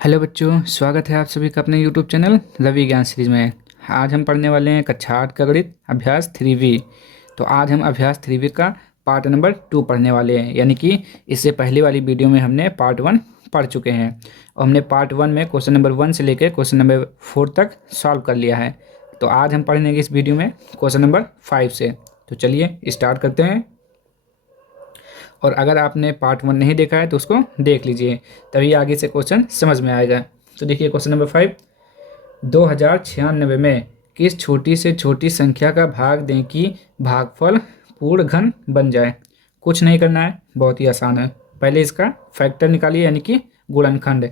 Hello बच्चों, स्वागत है आप सभी का अपने यूट्यूब चैनल रवि ज्ञान सीरीज में। आज हम पढ़ने वाले हैं कक्षा 8 का गणित अभ्यास 3B। तो आज हम अभ्यास 3B का पार्ट नंबर 2 पढ़ने वाले हैं, यानी कि इससे पहले वाली वीडियो में हमने पार्ट 1 पढ़ चुके हैं और हमने पार्ट 1 में क्वेश्चन नंबर 1 से लेकर क्वेश्चन नंबर 4 तक सॉल्व कर लिया है। तो आज हम पढ़ेंगे इस वीडियो में क्वेश्चन नंबर 5 से। तो चलिए स्टार्ट करते हैं। और अगर आपने पार्ट 1 नहीं देखा है तो उसको देख लीजिए, तभी आगे से क्वेश्चन समझ में आएगा। तो देखिए क्वेश्चन नंबर 5, 2096 में किस छोटी से छोटी संख्या का भाग दें कि भागफल पूर्ण घन बन जाए। कुछ नहीं करना है, बहुत ही आसान है। पहले इसका फैक्टर निकालिए, यानी कि गुणनखंड।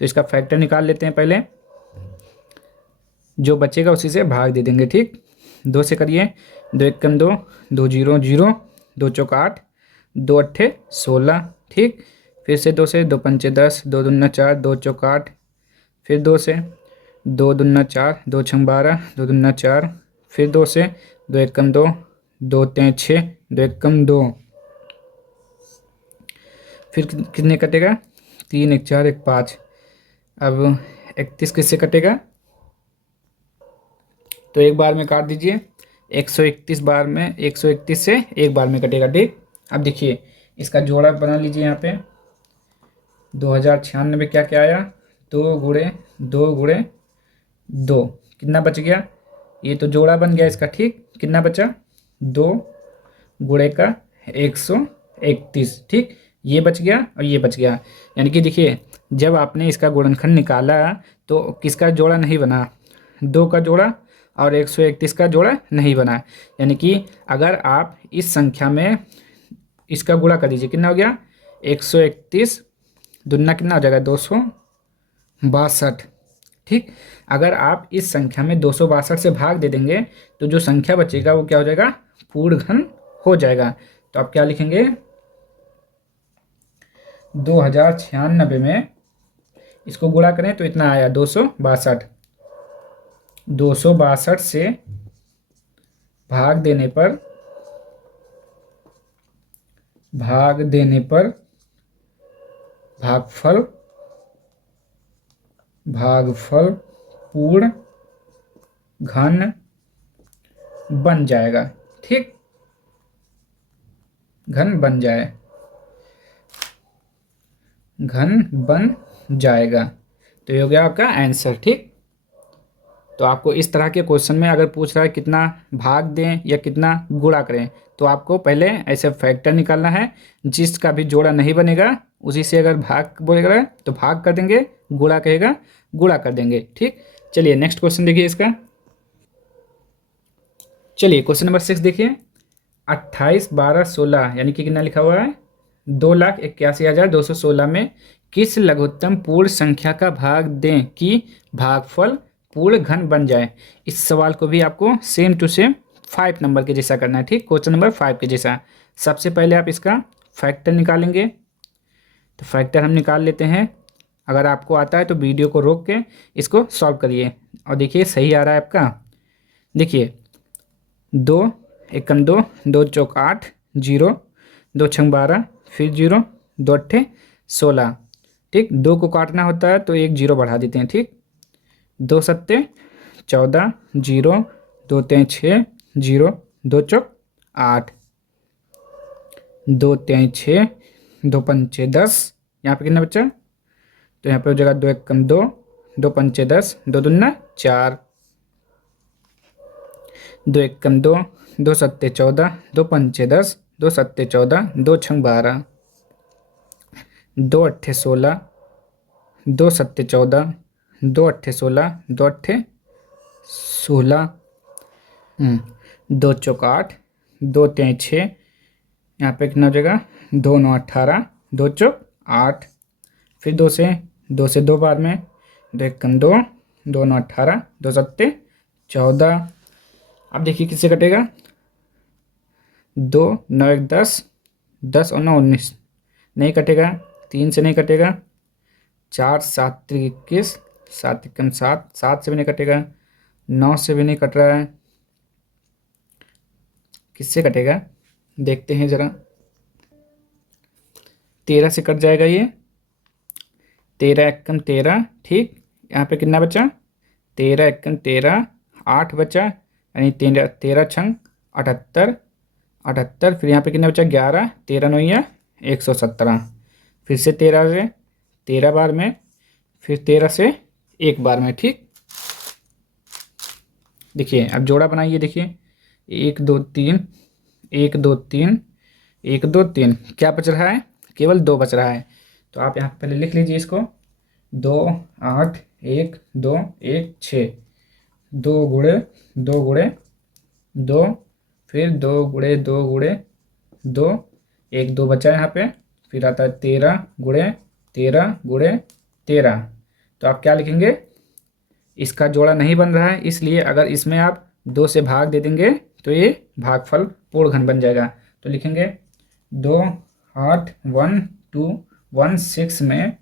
तो इसका फैक्टर निकाल लेते हैं पहले, जो बचेगा उसी से भाग दे देंगे। ठीक, 2 से करिए। 2 एकम 2, 2 जीरो जीरो, 2 चौक 8, 2 अट्ठे 16। ठीक, फिर से 2 से, 2 पंचे 10, 2 दूना 4, 2 चौक 8। फिर 2 से, 2 दूना 4, 2 छंग 12, 2 दूना 4। फिर 2 से, 2 एकम 2, 2 तें 6, 2 एकम 2। फिर कितने कटेगा? 3 एक 4 एक 5। अब 31 किससे कटेगा? तो एक बार में काट दीजिए। 131 बार में, 131 से एक बार में कटेगा। ठीक, अब देखिए इसका जोड़ा बना लीजिए। यहाँ पे 2096 में क्या क्या आया? 2 गुणे 2 गुणे 2, कितना बच गया? ये तो जोड़ा बन गया इसका। ठीक, कितना बचा? 2 गुणे का 131। ठीक, ये बच गया और ये बच गया। यानी कि देखिए, जब आपने इसका गुणनखंड निकाला तो किसका जोड़ा नहीं बना? 2 का जोड़ा और 131 का जोड़ा नहीं बना। यानी कि अगर आप इस संख्या में इसका गुणा कर दीजिए, कितना हो गया? 131 दुना कितना हो जाएगा? 262। ठीक, अगर आप इस संख्या में 262 से भाग दे देंगे तो जो संख्या बचेगा वो क्या हो जाएगा? पूर्ण घन हो जाएगा। तो आप क्या लिखेंगे? 2096 में इसको गुणा करें तो इतना आया 262। 262 से भाग देने पर भागफल पूर्ण घन बन जाएगा। ठीक, घन बन जाएगा। तो ये हो गया आपका आंसर। ठीक, तो आपको इस तरह के क्वेश्चन में अगर पूछ रहा है कितना भाग दें या कितना गुणा करें, तो आपको पहले ऐसे फैक्टर निकालना है। जिसका भी जोड़ा नहीं बनेगा उसी से अगर भाग बोलेगा तो भाग कर देंगे, गुणा कहेगा गुणा कर देंगे। ठीक, चलिए नेक्स्ट क्वेश्चन देखिए इसका। चलिए क्वेश्चन नंबर 6 देखिए। 28 12 16 यानी कि कितना लिखा हुआ है? 2,81,216 में किस लघुत्तम पूर्ण संख्या का भाग दें कि भागफल पूर्ण घन बन जाए। इस सवाल को भी आपको सेम टू सेम 5 नंबर के जैसा करना है। ठीक, क्वेश्चन नंबर 5 के जैसा। सबसे पहले आप इसका फैक्टर निकालेंगे। तो फैक्टर हम निकाल लेते हैं। अगर आपको आता है तो वीडियो को रोक के इसको सॉल्व करिए और देखिए सही आ रहा है आपका। देखिए 2 एकम 2, 2 चौक 8, जीरो, 2 छंग 12, फिर जीरो, 2 अट्ठे 16। ठीक, 2 को काटना होता है तो एक जीरो बढ़ा देते हैं। ठीक, 2 सत्ते 14, जीरो, 2 तें 6, जीरो, 2 चौक 8, 2 तें 6, 2 पंचे 10। यहाँ पे कितना बचा? तो यहाँ पे हो जाएगा 2 एकम 2, 2 पंचे 10, 2 दूना 4, 2 एकम 2, 2 सत्ते 14, 2 पंचे 10, 2 सत्ते 14, 2 छंग 12, 2 अट्ठे 16, 2 सत्ते 14, 2 अट्ठे 16, 2 अट्ठे 16, 2 चौक 8, 2 तें 6। यहाँ पे कितना हो जाएगा? 2 9 18, 2 चौक 8। फिर 2 से 2 बार में, 2 एकम 2, 2 9 18, 2 सत्ते 14। अब देखिए किससे कटेगा? 2 9 1 10, 10 और 9 19, नहीं कटेगा। 3 से नहीं कटेगा। 4 7 3 21, 7 एकम 7, 7 से भी नहीं कटेगा। 9 से भी नहीं कट रहा है। किससे कटेगा? देखते हैं ज़रा। 13 से कट जाएगा ये। 13 एकम 13, ठीक। यहाँ पे कितना बचा? 13 एकम 13, 8 बचा, यानी 13 13 छंग 78, 78। फिर यहाँ पे कितना बचा? 11, 13 नौया 117। फिर से 13 बार में, फिर 13 से एक बार में, ठीक। देखिए अब जोड़ा बनाइए, देखिए 1 2 3, 1 2 3, 1 2 3। क्या बच रहा है? केवल 2 बच रहा है। तो आप यहाँ पहले लिख लीजिए इसको। 2 8 1 2 1 6, 2 × 2 × 2, फिर 2 × 2 × 2, 1 2 बचा है यहाँ पे। फिर आता है 13 × 13 × 13। तो आप क्या लिखेंगे? इसका जोड़ा नहीं बन रहा है, इसलिए अगर इसमें आप 2 से भाग दे देंगे तो ये भागफल पूर्ण घन बन जाएगा। तो लिखेंगे 2 8 1 2 1 6 में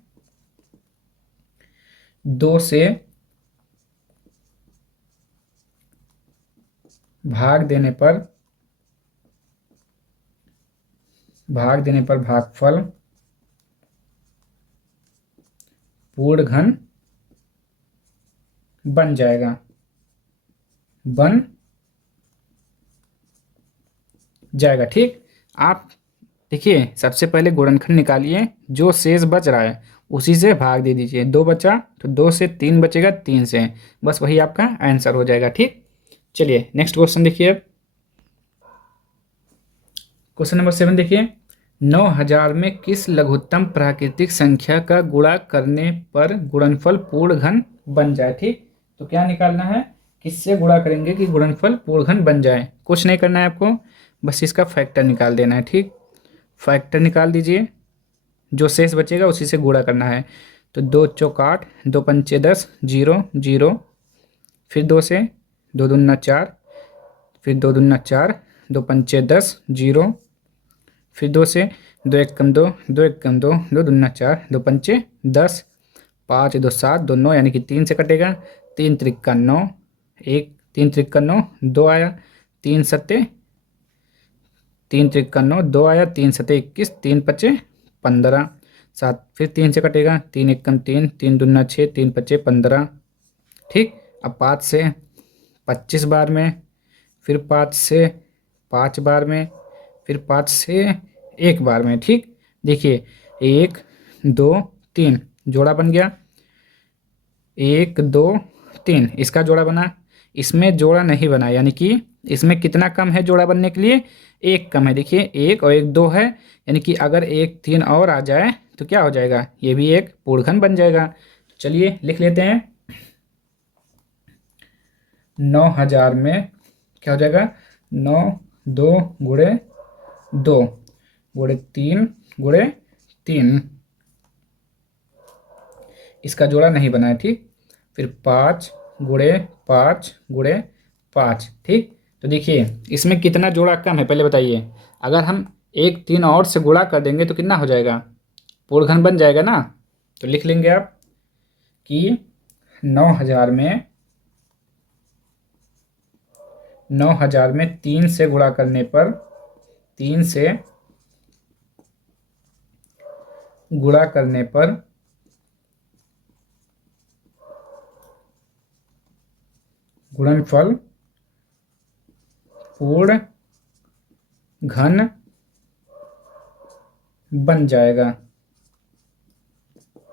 2 से भाग देने पर भागफल पूर्ण घन बन जाएगा, ठीक। आप देखिए सबसे पहले गुणनखंड निकालिए, जो शेष बच रहा है उसी से भाग दे दीजिए। 2 बचा तो 2 से 3 बचेगा, 3 से, बस वही आपका आंसर हो जाएगा, ठीक। चलिए नेक्स्ट क्वेश्चन देखिए। अब क्वेश्चन नंबर 7 देखिए। 9000 में किस लघुत्तम प्राकृतिक संख्या का गुणा करने पर गुणनफल पूर्ण घन बन जाए, ठीक। तो क्या निकालना है? किससे गुणा करेंगे कि गुणनफल पूर्ण घन बन जाए? कुछ नहीं करना है आपको, बस इसका फैक्टर निकाल देना है, ठीक। फैक्टर निकाल दीजिए, जो शेष बचेगा उसी से गुणा करना है। तो 2 चौक 8, 2 पंचे 10, 0 0, फिर 2 से 2 दूना 4, फिर 2 दूना 4, 2 पंचे 10, 0, फिर 2 से 2 एकम 2, 2 एकम 2, 2 दूना 4, 2 पंचे 10, 5 2 7, 2 9, यानी कि 3 से कटेगा। 3 त्रिक्का 9, 1 3 त्रिक्का 9, 2 आया, 3 सत्ते 3 त्रिक्का 9, 2 आया, 3 सत्ते 21, 3 पचे 15, 7 फिर 3 से कटेगा। 3 एकम 3, 3 दूना 6, 3 पचे 15, ठीक। अब 5 से 25 बार में, फिर 5 से 5 बार में, फिर 5 से 1 बार में, ठीक। देखिए 1 2 3 जोड़ा बन गया, 1 2 3 इसका जोड़ा बना। इसमें जोड़ा नहीं बना, यानी कि इसमें कितना कम है जोड़ा बनने के लिए? 1 कम है। देखिए 1 और 1 2 है, यानी कि अगर 1 3 और आ जाए तो क्या हो जाएगा? ये भी एक पूर्णघन बन जाएगा। तो चलिए लिख लेते हैं। 9000 में क्या हो जाएगा? 9 2 × 2 × 3 × 3, इसका जोड़ा नहीं बना है, ठीक। फिर 5 × 5 × 5, ठीक। तो देखिए इसमें कितना जोड़ा कम है पहले बताइए। अगर हम 1 3 और से गुणा कर देंगे तो कितना हो जाएगा? पूर्णघन बन जाएगा ना। तो लिख लेंगे आप कि 9000 में 3 से गुणा करने पर 3 से गुणा करने पर गुणनफल पूर्ण घन बन जाएगा,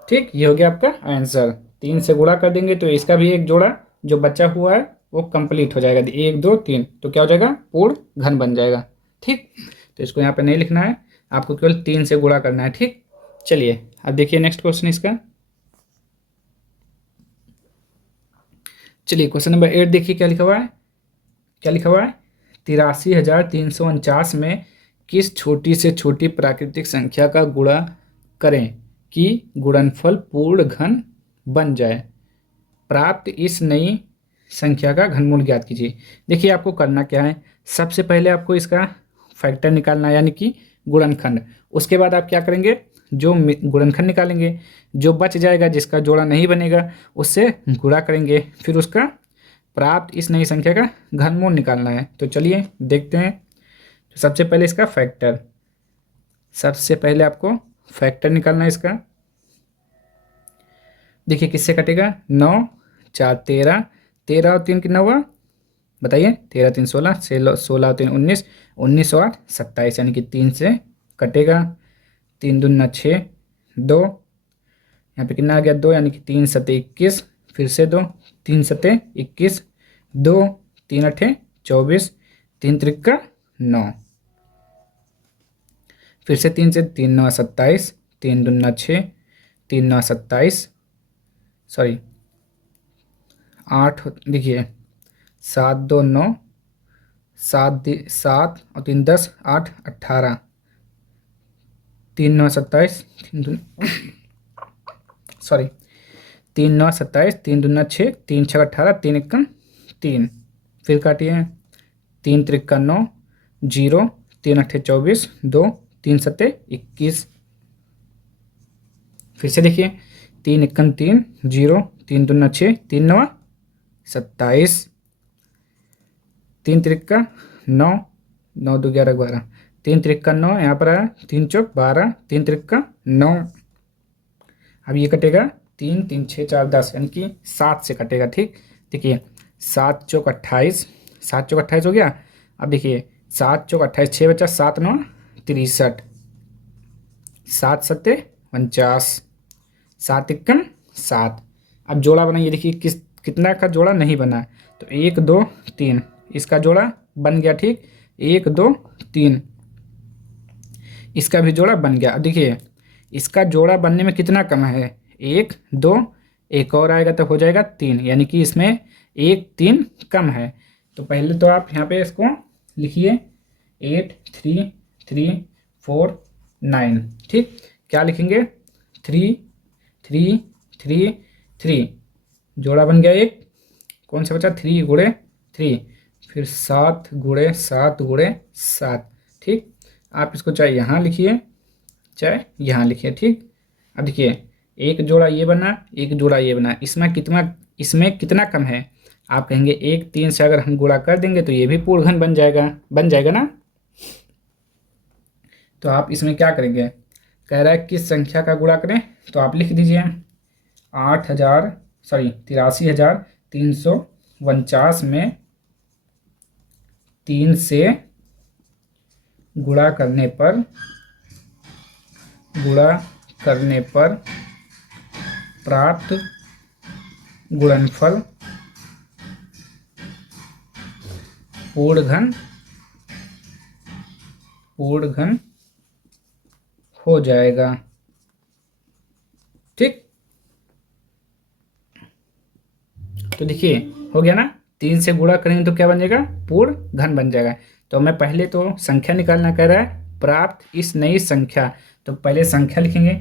ठीक। ये हो गया आपका आंसर। 3 से गुणा कर देंगे तो इसका भी एक जोड़ा जो बचा हुआ है वो कंप्लीट हो जाएगा। 1 2 3 तो क्या हो जाएगा? पूर्ण घन बन जाएगा, ठीक। तो इसको यहाँ पे नहीं लिखना है, आपको केवल 3 से गुणा करना है, ठीक। चलिए अब देखिए नेक्स्ट क्वेश्चन इसका। चलिए क्वेश्चन नंबर 8 देखिए क्या लिखा हुआ है। 83,349 में किस छोटी से छोटी प्राकृतिक संख्या का गुणा करें कि गुणनफल पूर्ण घन बन जाए? प्राप्त इस नई संख्या का घनमूल ज्ञात कीजिए। देखिए आपको करना क्या है, सबसे पहले आपको इसका फैक्टर निकालना है, यानी कि गुणनखंड। उसके बाद आप क्या करेंगे? जो गुणनखंड निकालेंगे, जो बच जाएगा जिसका जोड़ा नहीं बनेगा उससे गुणा करेंगे, फिर उसका प्राप्त इस नई संख्या का घनमूल निकालना है। तो चलिए देखते हैं। तो सबसे पहले इसका फैक्टर, सबसे पहले आपको फैक्टर निकालना है इसका। देखिए किससे कटेगा, 9 4 13, 13 और 3 कितना हुआ बताइए, 13 3 16, 16 और 3 19, 19 और 8 27, यानी कि 3 से कटेगा। 3 दूना 6, 2 यहाँ पे कितना आ गया 2, यानी कि 3 सते 21, फिर से 2, 3 सते 21, 2 3 अठे 24, 3 त्रिका 9, फिर से 3 से 3 9 27, 3 दूना 6, 3 9 27, सॉरी 8 देखिए 7 2 9, 7 और 3 10, 8 18, 3 9 27, 3 9 27, 3 दूना 6, 3 6 18, 3 1 3, फिर काटिए 3 त्रिका 9, 0 3 अठे 24, 2 3 सते 21, फिर से देखिए 3 1 3, 0 3 दूना 6, 3 9 27, 3 त्रिका 9, 9 2 11 12, 3 त्रिका 9, यहाँ पर आया 3 चौक 12, 3 त्रिका 9, अब ये कटेगा 3 3 6 4 10, यानी कि 7 से कटेगा। ठीक, देखिए 7 चौक 28, 7 चौक 28 हो गया। अब देखिए 7 चौक 28, 6 बचा, 7 9 63, 7 सत्ते 49, 7 1 7। अब जोड़ा बनाइए, देखिए कितना का जोड़ा नहीं बना, तो 1 2 3, इसका जोड़ा बन गया। ठीक, 1 2 3, इसका भी जोड़ा बन गया। अब देखिए इसका जोड़ा बनने में कितना कम है, 1 2, एक और आएगा तो हो जाएगा 3, यानी कि इसमें 1 3 कम है। तो पहले तो आप यहाँ पे इसको लिखिए 8 3 3 4 9। ठीक, क्या लिखेंगे 3 3 3 3, जोड़ा बन गया एक, कौन सा बचा 3 गुणे 3, फिर 7 गुणे 7 गुणे 7। ठीक, आप इसको चाहे यहाँ लिखिए चाहे यहाँ लिखिए। ठीक, अब देखिए एक जोड़ा ये बना, एक जोड़ा ये बना, इसमें कितना कम है, आप कहेंगे 1 3 से अगर हम गुणा कर देंगे तो ये भी पूर्ण घन बन जाएगा ना। तो आप इसमें क्या करेंगे, कह रहा है किस संख्या का गुणा करें, तो आप लिख दीजिए 83,349 में 3 से गुणा करने पर प्राप्त गुणनफल पूर्ण घन हो जाएगा। ठीक, तो देखिए हो गया ना, 3 से गुणा करेंगे तो क्या बन जाएगा, पूर्ण घन बन जाएगा। तो मैं पहले तो संख्या निकालना कह रहा है, प्राप्त इस नई संख्या, तो पहले संख्या लिखेंगे।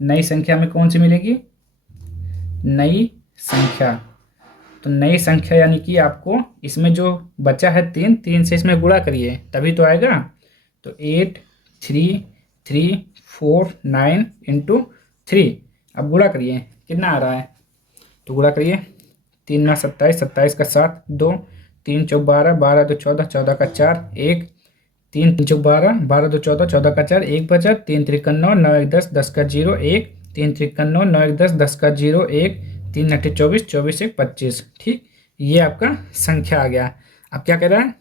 नई संख्या में कौन सी मिलेगी, नई संख्या, तो नई संख्या यानी कि आपको इसमें जो बचा है 3, 3 से इसमें गुणा करिए तभी तो आएगा। तो 8 3 3 4 9 इंटू 3, अब गुणा करिए कितना आ रहा है, तो गुणा करिए 3 9 27, 27 का 7, 2 3 चौक 12, 12 2 14, 14 का 4, 1 3 3 चौक 12, 12 2 14, 14 का 4, 1 बचा, 3 3 9 9 1 10, 10 का 0 1, 3 3 9 9 1 10, 10 का 0 1, 3 8 24, 24 1 25। ठीक, ये आपका संख्या आ गया। अब क्या कह रहा है,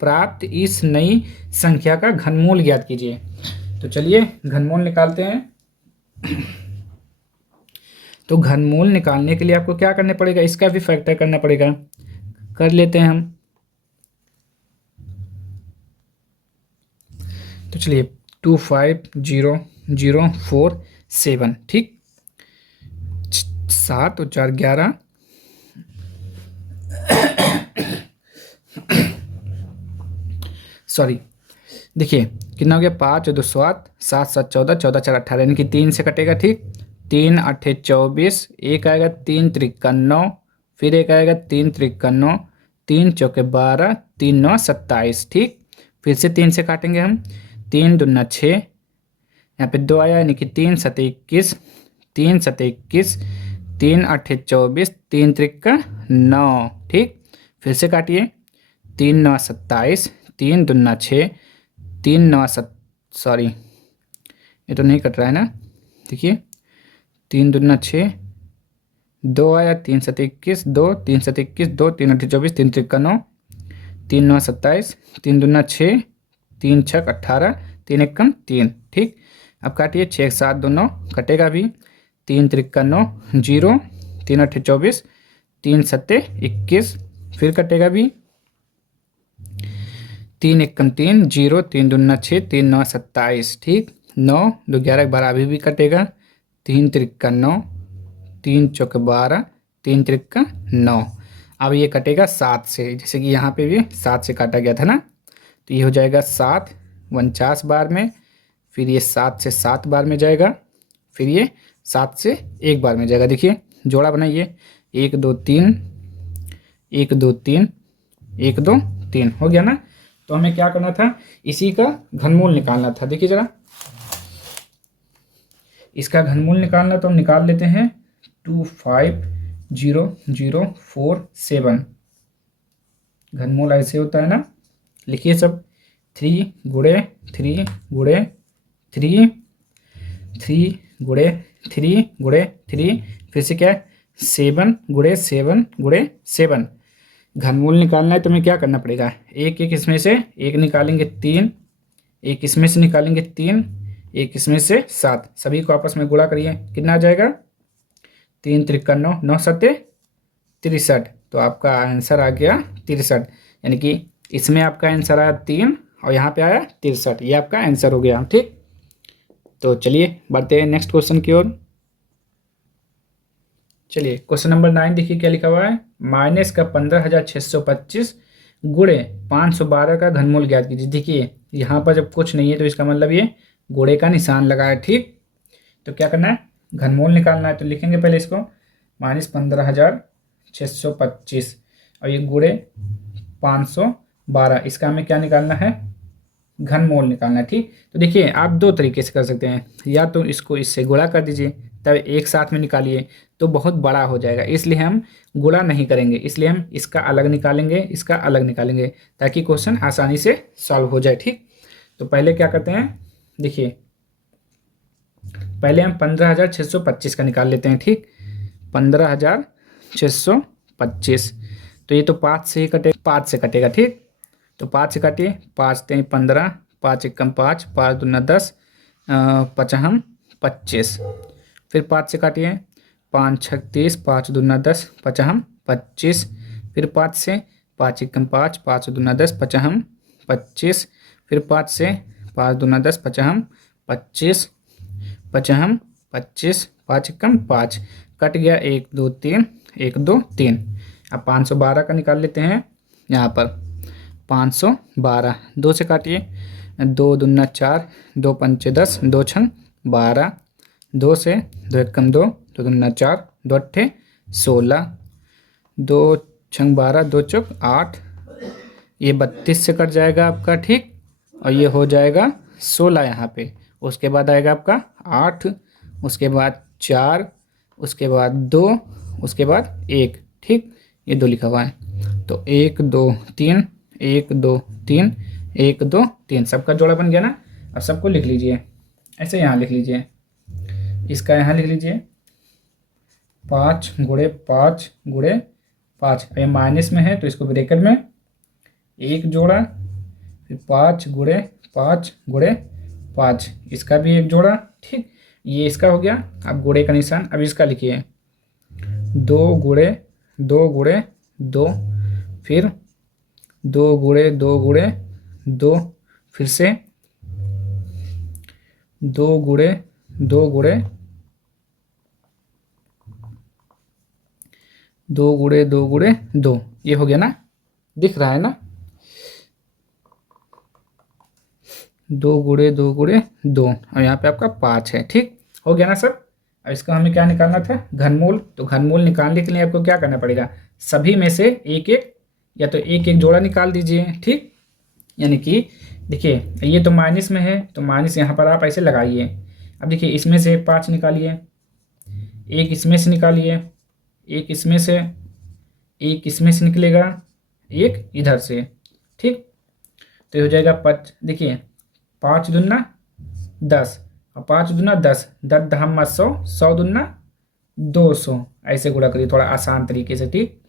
प्राप्त इस नई संख्या का घनमूल ज्ञात कीजिए। तो चलिए घनमूल निकालते हैं। तो घनमूल निकालने के लिए आपको क्या करना पड़ेगा, इसका भी फैक्टर करना पड़ेगा, कर लेते हैं हम। तो चलिए 250,047। ठीक, 7 और 4 11, सॉरी देखिए कितना हो गया, 5 और 2 7, 7 7 14, 14 4 18, यानी कि 3 से कटेगा। ठीक, 3 8 24, एक आएगा 3 त्रिका 9, फिर एक आएगा 3 त्रिका 9, 3 चौके 12, 3 9 27। ठीक, फिर से 3 से काटेंगे हम, 3 दूना 6, यहाँ पे 2 आया यानी कि 3 सते 21, 3 सते 21, 3 8 24, 3 त्रिका 9। ठीक, फिर से काटिए, 3 9 27, 3 दूना 6, 3 9 सॉरी ये तो नहीं कट रहा है ना, देखिए 3 दूना 6, दो आया, 3 7 21, 2, 3 7 21, 2, 3 8 24, 3 3 9, 3 9 27, 3 2 6, 3 6 18, 3 1 3, ठीक। अब काटिए, 6 7 2 9 कटेगा भी, 3 3 9 0, 3 8 24, 3 7 21, फिर कटेगा भी, 3 1 3 0, 3 2 6, 3 9 27, ठीक। 9 2 11 12 अभी भी कटेगा, 3 3 9, 3 4 12, 3 3 9। अब ये कटेगा 7 से, जैसे कि यहाँ पे भी 7 से काटा गया था ना, तो ये हो जाएगा 7 49 बार में, फिर ये 7 से 7 बार में जाएगा, फिर ये 7 से 1 बार में जाएगा। देखिए जोड़ा बनाइए, 1 2 3, 1 2 3, 1 2 3 हो गया ना। तो हमें क्या करना था, इसी का घनमूल निकालना था। देखिए जरा, इसका घनमूल निकालना तो हम निकाल लेते हैं, 25004 7। घनमूल ऐसे होता है ना, लिखिए सब, 3 गुणे 3 गुणे 3, 3 गुणे 3 गुणे 3, फिर से क्या है, 7 गुणे 7 गुणे 7। घनमूल निकालना है तो हमें क्या करना पड़ेगा, एक एक इसमें से एक निकालेंगे 3, एक इसमें से निकालेंगे 3, एक इसमें से 7, सभी को आपस में गुणा करिए, कितना आ जाएगा, 3 3 9, 9 7 63। तो आपका आंसर आ गया 63, यानी कि इसमें आपका आंसर आया 3 और यहाँ पे आया 63, ये आपका आंसर हो गया, ठीक। तो चलिए बढ़ते हैं नेक्स्ट क्वेश्चन की ओर। चलिए क्वेश्चन नंबर 9 देखिए क्या लिखा हुआ है, माइनस का 15,625 गुणे 512 का घनमूल ज्ञात कीजिए। देखिए यहाँ पर जब कुछ नहीं है तो इसका मतलब ये गुणे का निशान लगा है, ठीक। तो क्या करना है, घनमूल निकालना है, तो लिखेंगे पहले इसको -15,625 और ये गुणे 512, इसका हमें क्या निकालना है, घनमूल निकालना है, ठीक। तो देखिए आप दो तरीके से कर सकते हैं, या तो इसको इससे गुणा कर दीजिए, तब एक साथ में निकालिए तो बहुत बड़ा हो जाएगा, इसलिए हम गुणा नहीं करेंगे, इसलिए हम इसका अलग निकालेंगे, इसका अलग निकालेंगे, ताकि क्वेश्चन आसानी से सॉल्व हो जाए, ठीक। तो पहले क्या करते हैं, देखिए पहले हम 15,625 का निकाल लेते हैं, ठीक। 15,625, तो ये तो 5 से ही कटेगा, 5 से कटेगा, ठीक। तो 5 से काटिए, 5 3 15, 5 1 5, 5 2 10, 5 25, फिर 5 से काटिए, 5 6 30, 5 2 10, 5 25, फिर 5 से 5 1 5, 5 2 10, 5 25, फिर 5 से 5 2 10, 5 25, 5 25, 5 1 5, कट गया 1 2 3, 1 2 3। अब 512 का निकाल लेते हैं, यहाँ पर 512, 2 से काटिए, 2 दूना 4, 2 पंचे 10, 2 छंग 12, 2 से 2 1 2, 2 दूना 4, 2 अट्ठे 16, 2 छंग 12, 2 चौक 8, ये 32 से कट जाएगा आपका, ठीक। और ये हो जाएगा 16 यहाँ पे, उसके बाद आएगा आपका 8, उसके बाद 4, उसके बाद 2, उसके बाद 1, ठीक। ये 2 लिखा हुआ है, तो 1 2 3, 1 2 3, 1 2 3, सबका जोड़ा बन गया ना। अब सबको लिख लीजिए, ऐसे यहाँ लिख लीजिए, इसका यहाँ लिख लीजिए 5 गुणे 5 गुणे 5, ये माइनस में है तो इसको ब्रैकेट में एक जोड़ा, फिर 5 गुणे 5 गुणे 5, इसका भी एक जोड़ा, ठीक। ये इसका हो गया। अब गुणे का निशान, अब इसका लिखिए 2 गुणे 2 गुणे 2, फिर 2 गुणे 2 गुणे 2, फिर से 2 गुणे 2 गुणे 2 गुणे 2 गुणे 2, ये हो गया ना, दिख रहा है ना, 2 गुणे 2 गुणे 2, और यहाँ पे आपका 5 है, ठीक। हो गया ना सर। अब इसका हमें क्या निकालना था, घनमूल। तो घनमूल निकालने के लिए आपको क्या करना पड़ेगा, सभी में से एक एक, या तो एक एक जोड़ा निकाल दीजिए, ठीक। यानी कि देखिए ये तो माइनस में है, तो माइनस यहाँ पर आप ऐसे लगाइए। अब देखिए इसमें से 5 निकालिए, एक इसमें से निकालिए, एक इसमें से, एक इसमें से निकलेगा, एक इधर से, ठीक। तो ये हो जाएगा 5, देखिए 5 दूना 10, और 5 दूना 10, 10 10 100, 100 दूना 200 ऐसे गुणा करिए थोड़ा आसान तरीके से, ठीक।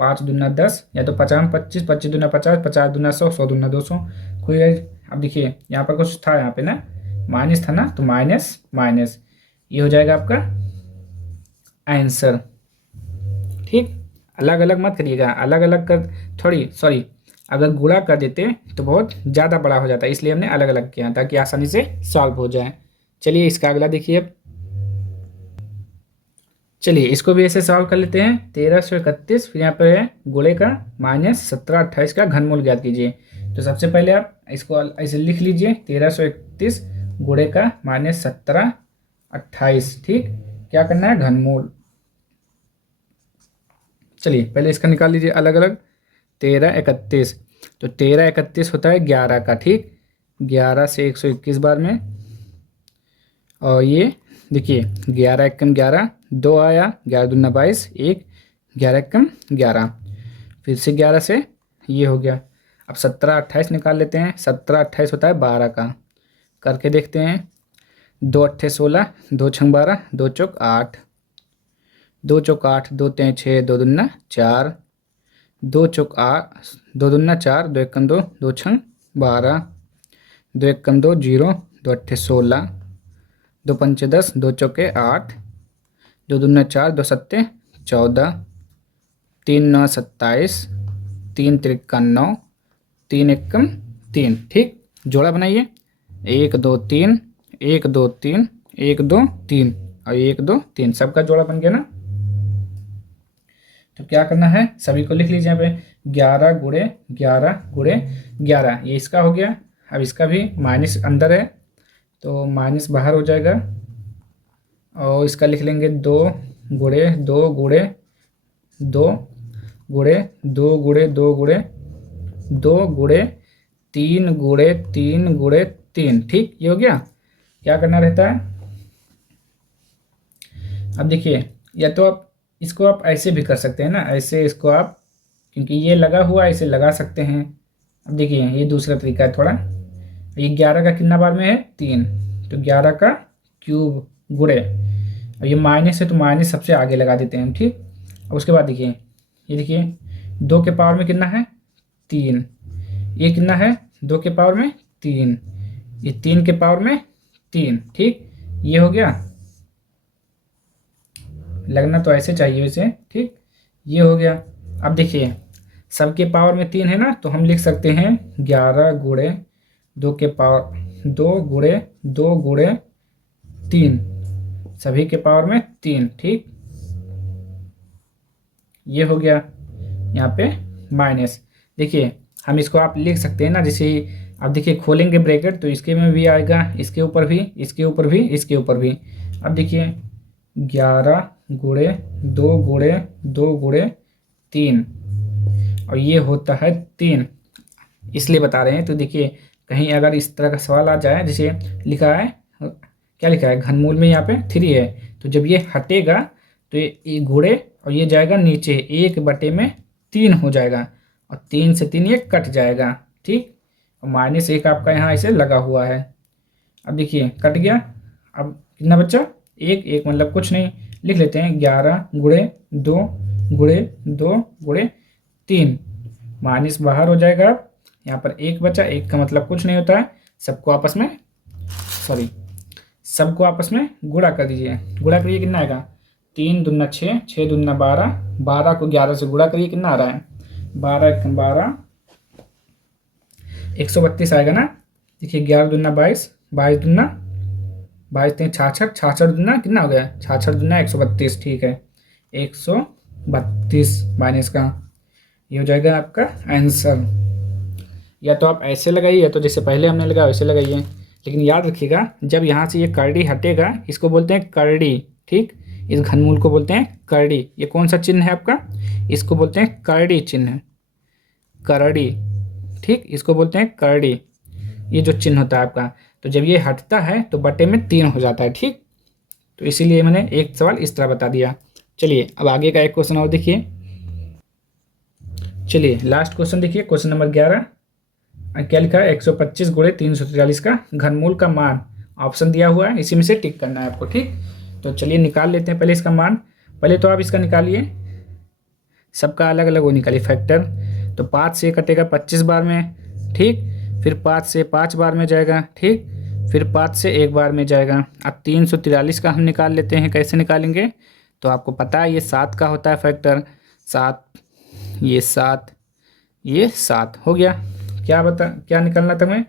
5 दूना 10, या तो 50 25, 25 दूना 50, 50 दूना 100, 100 दूना 200। कोई अब देखिए यहाँ पर कुछ था, यहाँ पे ना माइनस था ना, तो माइनस माइनस ये हो जाएगा आपका आंसर, ठीक। अलग अलग मत करिएगा, अलग अलग कर थोड़ी, सॉरी, अगर गुणा कर देते तो बहुत ज़्यादा बड़ा हो जाता है, इसलिए हमने अलग अलग किया ताकि आसानी से सॉल्व हो जाए। चलिए इसका अगला देखिए अब। चलिए इसको भी ऐसे सॉल्व कर लेते हैं। 1331, फिर यहाँ पर है गुणे का माइनस 1728 का घनमूल ज्ञात कीजिए। तो सबसे पहले आप इसको ऐसे लिख लीजिए, 1331 गुणे का माइनस 1728, ठीक। क्या करना है, घनमूल। चलिए पहले इसका निकाल लीजिए अलग अलग। 1331, तो 1331 होता है 11 का, ठीक। 11 से 121 बार में, और ये देखिए 11 एकम 11, 2 आया, 11 दूना 22, 1, 11 एकम 11, फिर से 11 से ये हो गया। अब 17 28 निकाल लेते हैं। 17 28 होता है 12 का, करके देखते हैं। 2 अट्ठे 16, 2 छंग 12, 2 चौक 8, 2 चौक 8, 2 तें 6, 2 दूना 4, 2 चौक 8, 2 दूना 4, 2 एकम 2, 2 छंग 12, 2 एकम 2 0, 2 अट्ठे 16, 2 पंचे 10, 2 चौके 8, 2 दूना 4, 2 सत्ते 14, 3 9 27, 3 त्रिका 9, 3 एकम 3, ठीक। जोड़ा बनाइए, 1 2 3, 1 2 3, 1 2 3 और 1 2 3, सबका जोड़ा बन गया ना। तो क्या करना है, सभी को लिख लीजिए यहाँ पे। 11 गुणे 11 गुणे 11, ये इसका हो गया। अब इसका भी माइनस अंदर है तो माइनस बाहर हो जाएगा, और इसका लिख लेंगे 2 गुणे 2 गुणे 2 गुणे 2 गुणे 2 गुणे 2 गुणे 3 गुणे 3 गुणे 3, ठीक। ये हो गया। क्या करना रहता है, अब देखिए, या तो आप इसको आप ऐसे भी कर सकते हैं ना, ऐसे इसको आप, क्योंकि ये लगा हुआ है, इसे लगा सकते हैं। अब देखिए ये दूसरा तरीका है थोड़ा। ये 11 का कितना बार में है, 3, तो 11 का क्यूब गुणे, और ये माइनस है तो माइनस सबसे आगे लगा देते हैं हम, ठीक। अब उसके बाद देखिए, ये देखिए 2 के पावर में कितना है, 3, ये कितना है 2 के पावर में 3, ये 3 के पावर में 3, ठीक। ये हो गया, लगना तो ऐसे चाहिए वैसे, ठीक। ये हो गया। अब देखिए सबके पावर में 3 है ना, तो हम लिख सकते हैं 11 गुणे 2 के पावर 2 गुणे 2 गुणे 3, सभी के पावर में 3, ठीक। ये हो गया यहाँ पे माइनस। देखिए हम इसको आप लिख सकते हैं ना, जैसे अब देखिए खोलेंगे ब्रैकेट तो इसके में भी आएगा, इसके ऊपर भी, इसके ऊपर भी, इसके ऊपर भी। अब देखिए 11 गुणे 2 गुणे 2 गुणे 3, और ये होता है 3, इसलिए बता रहे हैं। तो देखिए कहीं अगर इस तरह का सवाल आ जाए, जैसे लिखा है, क्या लिखा है, घनमूल में यहाँ पे 3 है, तो जब ये हटेगा तो ये गुणे और ये जाएगा नीचे, 1/3 हो जाएगा, और 3 से 3 ये कट जाएगा, ठीक। और -1 आपका यहाँ ऐसे लगा हुआ है। अब देखिए कट गया, अब कितना बच्चा, 1 1 मतलब कुछ नहीं, लिख लेते हैं 11 गुणे 2 गुणे 2 गुणे 3, माइनस बाहर हो जाएगा। यहाँ पर 1 बचा, 1 का मतलब कुछ नहीं होता है, सबको आपस में, सॉरी, सबको आपस में गुणा कर दीजिए। गुणा करिए, कितना आएगा, 3 दूना 6, 6 दूना 12, 12 को 11 से गुणा करिए, कितना आ रहा है, 12 12, 132 आएगा ना। देखिए 11 दूना 22, 22 दूना 22 3 66, 66 दूना कितना हो गया, 66 दूना 132, ठीक है, 132 माइनस का, ये हो जाएगा आपका आंसर। या तो आप ऐसे लगाइए, या तो जैसे पहले हमने लगाया वैसे लगाइए, लेकिन याद रखिएगा जब यहाँ से ये करड़ी हटेगा, इसको बोलते हैं करड़ी, ठीक। इस घनमूल को बोलते हैं करड़ी। ये कौन सा चिन्ह है आपका, इसको बोलते हैं करड़ी चिन्ह, करड़ी, ठीक, इसको बोलते हैं करड़ी, ये जो चिन्ह होता है आपका। तो जब ये हटता है तो बटे में 3 हो जाता है, ठीक। तो इसीलिए मैंने एक सवाल इस तरह बता दिया। चलिए अब आगे का एक क्वेश्चन और देखिए। चलिए लास्ट क्वेश्चन देखिए, क्वेश्चन नंबर 11। क्या लिखा है, 125 गुणे 343 का घनमूल का मान, ऑप्शन दिया हुआ है, इसी में से टिक करना है आपको, ठीक। तो चलिए निकाल लेते हैं पहले इसका मान। पहले तो आप इसका निकालिए, सबका अलग अलग वो निकालिए फैक्टर। तो 5 से कटेगा 25 बार में, ठीक। फिर 5 से 5 बार में जाएगा, ठीक। फिर 5 से 1 बार में जाएगा। अब 343 का हम निकाल लेते हैं, कैसे निकालेंगे? तो आपको पता है ये 7 का होता है फैक्टर, 7, ये 7, ये 7 हो गया। क्या निकालना था हमें?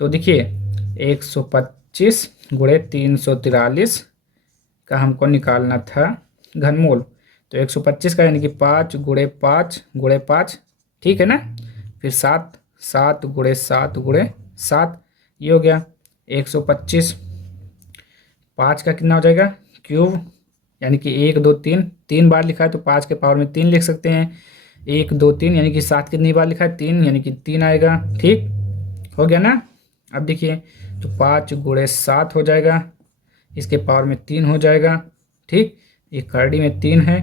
तो देखिए 125 गुणे 343 का हमको निकालना था घनमूल। तो 125 का यानी कि 5 गुणे 5 गुणे 5, ठीक है ना। फिर 7, 7 गुणे 7 गुणे 7, ये हो गया 125। 5 का कितना हो जाएगा? क्यूब, यानी कि 1 2 3, 3 बार लिखा है तो 5 के पावर में 3 लिख सकते हैं। 1 2 3 यानी कि 7 कितनी बार लिखा है? 3, यानी कि 3 आएगा, ठीक हो गया ना। अब देखिए तो 5 गुणे 7 हो जाएगा, इसके पावर में 3 हो जाएगा, ठीक। ये करड़ी में 3 है,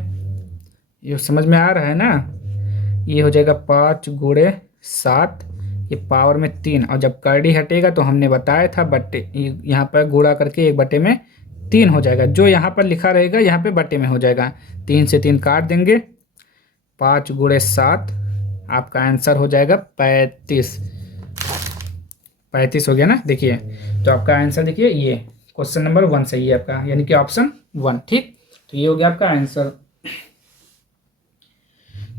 ये समझ में आ रहा है ना। ये हो जाएगा 5 गुणे 7, ये पावर में 3, और जब करड़ी हटेगा तो हमने बताया था बट्टे, यहाँ पर गुणा करके 1/3 हो जाएगा। जो यहाँ पर लिखा रहेगा यहाँ पे बट्टे में हो जाएगा। 3 से 3 काट देंगे, 5 गुणे 7, आपका आंसर हो जाएगा 35। 35 हो गया ना। देखिए तो आपका आंसर देखिए, ये क्वेश्चन नंबर 1 सही है आपका, यानी कि ऑप्शन 1, ठीक। तो ये हो गया आपका आंसर।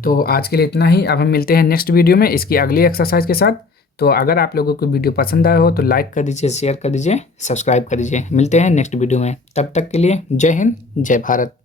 तो आज के लिए इतना ही। अब हम मिलते हैं नेक्स्ट वीडियो में इसकी अगली एक्सरसाइज के साथ। तो अगर आप लोगों को वीडियो पसंद आया हो तो लाइक कर दीजिए, शेयर कर दीजिए, सब्सक्राइब कर दीजिए। मिलते हैं नेक्स्ट वीडियो में, तब तक के लिए जय हिंद, जय भारत।